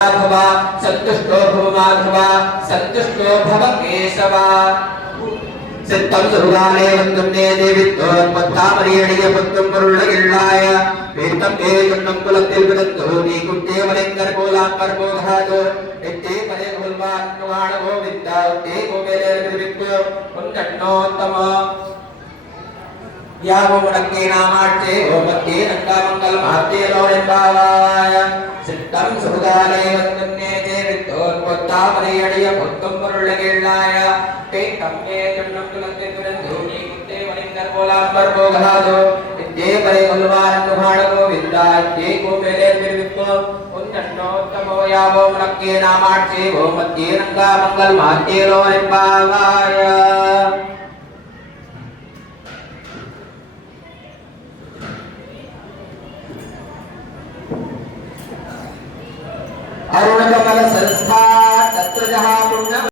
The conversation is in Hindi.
भव संतुष्टो भव माधव संतुष्टो भव केशव सिद्धं सुरुगाले वन्दुन्ने देवित्तो पत्तामरियडिय पत्तुं परुळगिल्लाय वेत्तं वेत्तं कुलत्तिल विदत्तो नीकुट्टे वलिंगर कोलांकर बोधादो इत्ते परे गुल्वान्नुवाण गोविन्द उत्ते गोवेले विविक्तो उन्नन्नोत्तम यावो मुडक्के नामाट्टे ओमत्ते नंगामंगल मात्ते लोरेंबावाय सिद्धं सुरुगाले वन्दुन्ने देवित्तो पत्तामरियडिय पत्तुं परुळगिल्लाय वेत्तं वेत्तं कुलत्तिल विदत्तो नीकुट्टे वलिंगर कोलांकर बोधादो इत्ते परे गुल्वान्नुवाण गोविन्द इत्ते गोवेले विविक्तो उन्नन्नोत्तम यावो मुडक्के नामाट्टे ओमत्ते नंगामंगल मात्ते लोरेंबावाय अरुण कमल